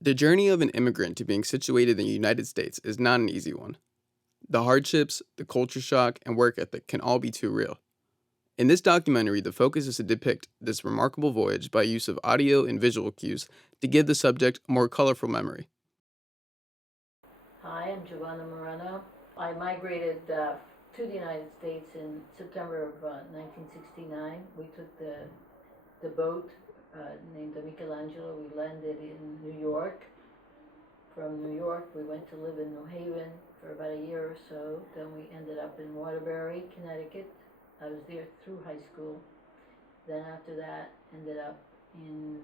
The journey of an immigrant to being situated in the United States is not an easy one. The hardships, the culture shock, and work ethic can all be too real. In this documentary, the focus is to depict this remarkable voyage by use of audio and visual cues to give the subject a more colorful memory. Hi, I'm Giovanna Moreno. I migrated to the United States in September of 1969. We took the boat named the Michelangelo. We landed in New York. From New York, we went to live in New Haven for about a year or so. Then we ended up in Waterbury, Connecticut. I was there through high school. Then after that, ended up in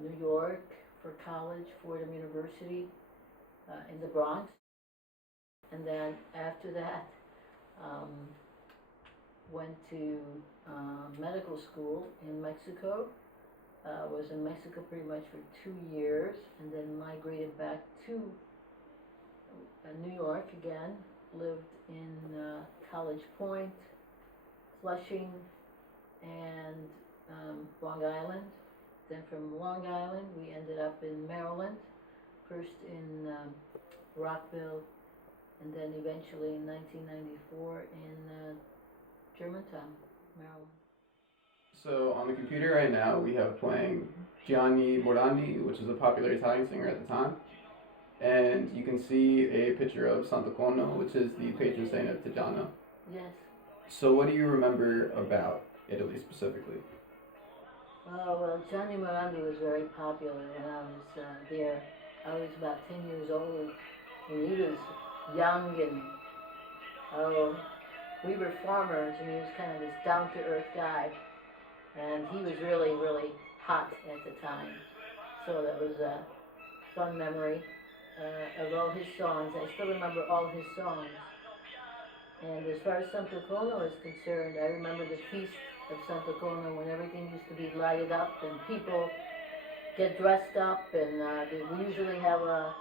New York for college, Fordham University in the Bronx. And then after that, um, went to medical school in Mexico. Was in Mexico pretty much for 2 years, and then migrated back to New York again. Lived in College Point, Flushing, and Long Island. Then from Long Island, we ended up in Maryland. First in Rockville, and then eventually in 1994 in Germantown, Maryland. So on the computer right now, we have playing Gianni Morandi, which is a popular Italian singer at the time. And you can see a picture of Sant'Acono, which is the patron saint of Tigana. Yes. So what do you remember about Italy specifically? Oh, well, Gianni Morandi was very popular when I was there. I was about 10 years old, and he was young, and oh, we were farmers, and he was kind of this down-to-earth guy, and he was really, really hot at the time. So that was a fun memory of all his songs. I still remember all his songs. And as far as Sant'Acono is concerned, I remember the feast of Sant'Acono when everything used to be lighted up and people get dressed up, and we usually have a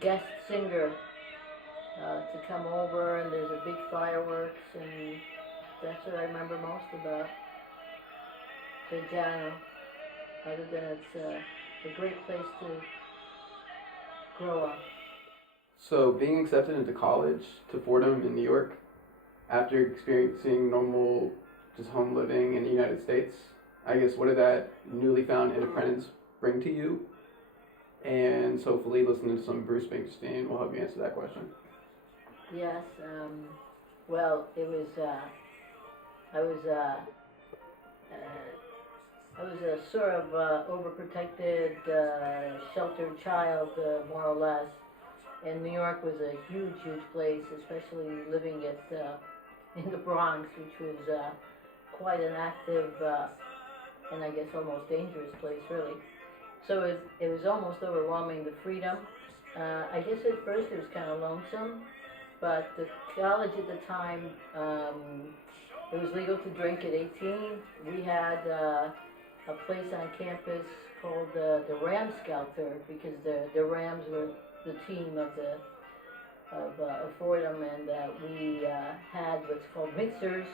guest singer to come over, and there's a big fireworks, and that's what I remember most about Reggiano, other than it's a great place to grow up. So being accepted into college to Fordham in New York after experiencing normal just home living in the United States, I guess what did that newly found independence bring to you? And so hopefully listening to some Bruce Springsteen will help you answer that question. Yes, well, it was, I was, I was a sort of overprotected, sheltered child, more or less. And New York was a huge, huge place, especially living in the Bronx, which was quite an active and I guess almost dangerous place, really. So it was almost overwhelming, the freedom. I guess at first it was kind of lonesome, but the college at the time, it was legal to drink at 18. We had a place on campus called the Ram Scout there, because the Rams were the team of Fordham, and we had what's called mixers,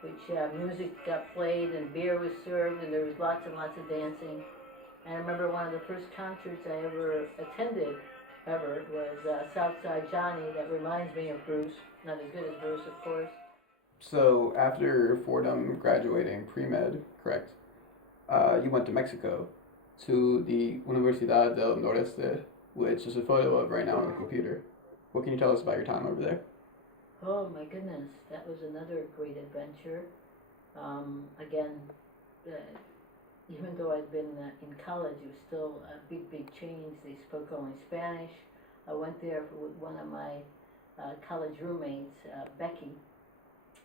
which music got played and beer was served, and there was lots and lots of dancing. And I remember one of the first concerts I ever attended, ever, was Southside Johnny. That reminds me of Bruce. Not as good as Bruce, of course. So after Fordham graduating pre-med, correct? You went to Mexico to the Universidad del Noreste, which is a photo of right now on the computer. What can you tell us about your time over there? Oh my goodness, that was another great adventure. Again, uh, even though I'd been in college, it was still a big, big change. They spoke only Spanish. I went there with one of my college roommates, Becky.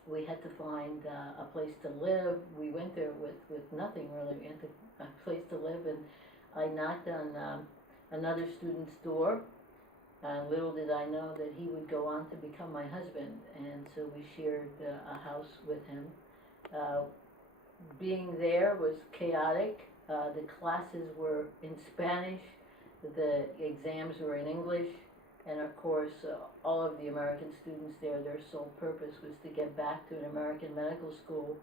We had to find a place to live. We went there with nothing really. We had a place to live, and I knocked on another student's door. Little did I know that he would go on to become my husband, and so we shared a house with him. Uh, Being there was chaotic. The classes were in Spanish, the exams were in English, and of course, all of the American students there, their sole purpose was to get back to an American medical school.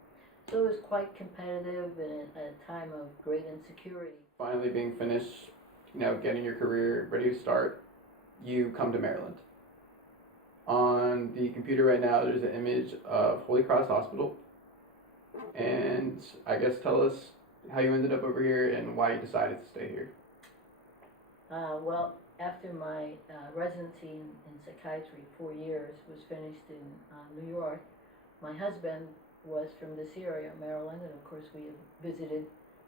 So it was quite competitive and a time of great insecurity. Finally being finished getting your career ready to start, you come to Maryland. On the computer right now, there's an image of Holy Cross Hospital, and I guess tell us how you ended up over here and why you decided to stay here. Well, after my residency in psychiatry, 4 years, was finished in New York, my husband was from this area, Maryland, and of course we have visited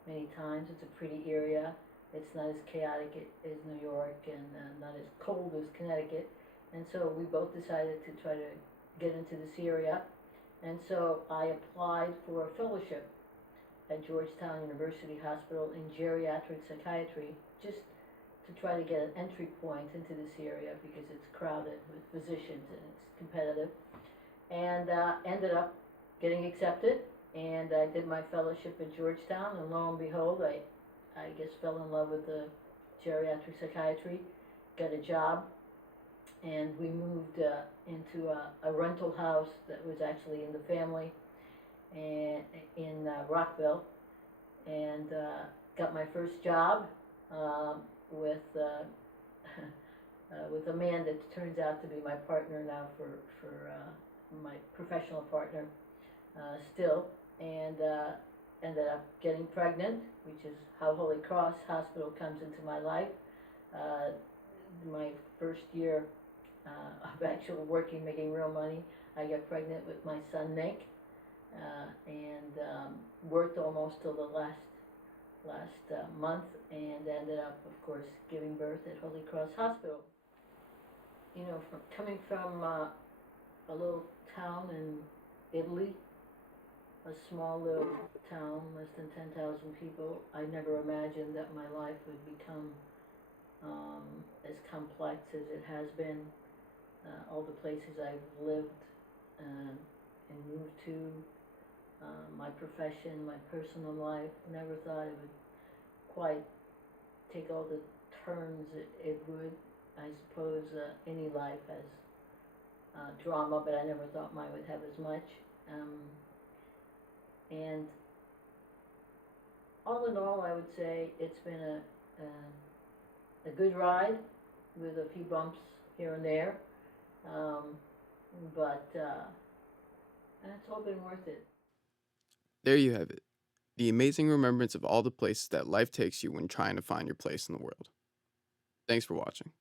many times. It's a pretty area. It's not as chaotic as New York and not as cold as Connecticut. And so we both decided to try to get into this area. And so I applied for a fellowship at Georgetown University Hospital in geriatric psychiatry, just to try to get an entry point into this area because it's crowded with physicians and it's competitive. And ended up getting accepted, and I did my fellowship at Georgetown, and lo and behold, I guess fell in love with the geriatric psychiatry, got a job, and we moved into a rental house that was actually in the family and in Rockville, and got my first job with with a man that turns out to be my partner now for my professional partner still, and ended up getting pregnant, which is how Holy Cross Hospital comes into my life. My first year of actual working, making real money, I got pregnant with my son Nick, and worked almost till the last month, and ended up, of course, giving birth at Holy Cross Hospital. Coming from a little town in Italy, a small little town, less than 10,000 people, I never imagined that my life would become as complex as it has been. All the places I've lived and moved to, my profession, my personal life, never thought it would quite take all the turns it would. I suppose any life has drama, but I never thought mine would have as much. And all in all, I would say it's been a good ride with a few bumps here and there, but it's all been worth it. There you have it. The amazing remembrance of all the places that life takes you when trying to find your place in the world. Thanks for watching.